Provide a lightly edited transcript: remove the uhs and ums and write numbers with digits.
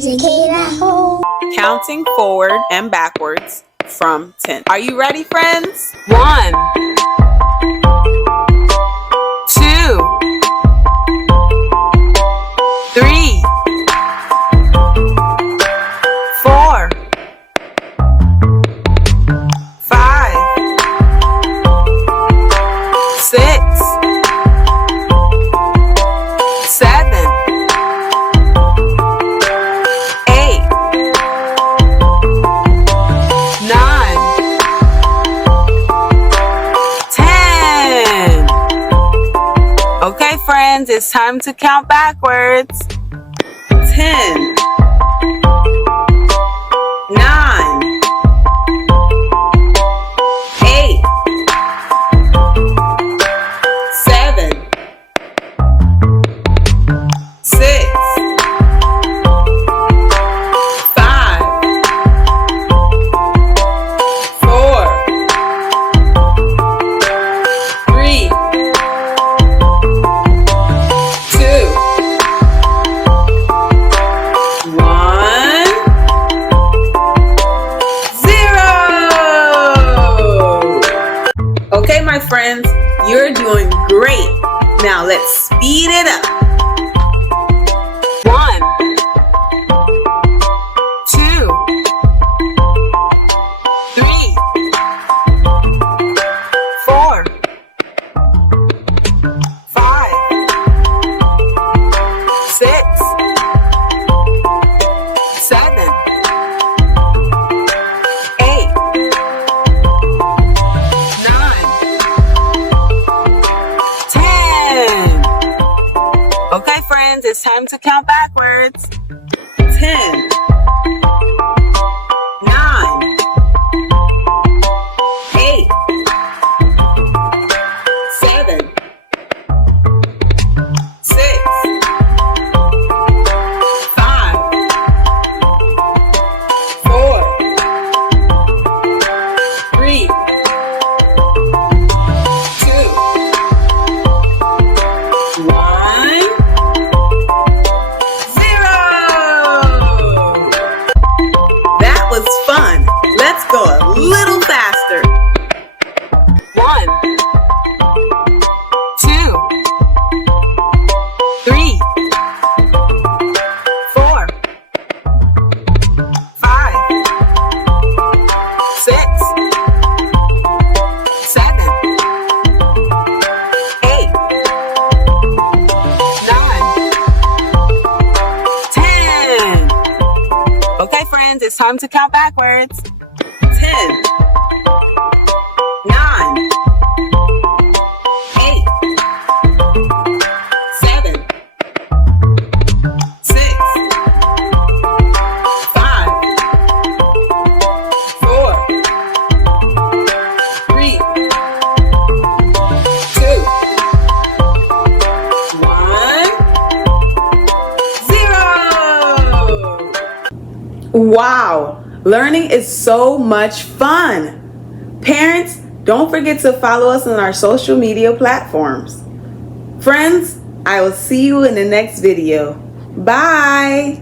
educate at home. Counting forward and backwards from 10. Are you ready, friends? 1, 2, 3, 4, 5, 6, 7, 8, 9, 10. Okay, friends, it's time to count backwards. 10, 9, 8, 7, 6, 5, 4, 3, 2, 1, 0. Okay, my friends, you're doing great. Now let's speed it up. 1, 2, 3, 4, 5, 6, 7, 8, 9, 10. Okay, friends, it's time to count backwards. 10, 9, 8, 7, 6, 5, 4, 3, 2, 1, 0. That was fun. Let's go a little faster. 1, 2, 3, 4, 5, 6, 7, 8, 9, 10. Okay, friends, it's time to count backwards. 10, 9, 8, 7, 6, 5, 4, 3, 2, 1, 0. Wow! Learning is so much fun. Parents, don't forget to follow us on our social media platforms. Friends, I will see you in the next video. Bye!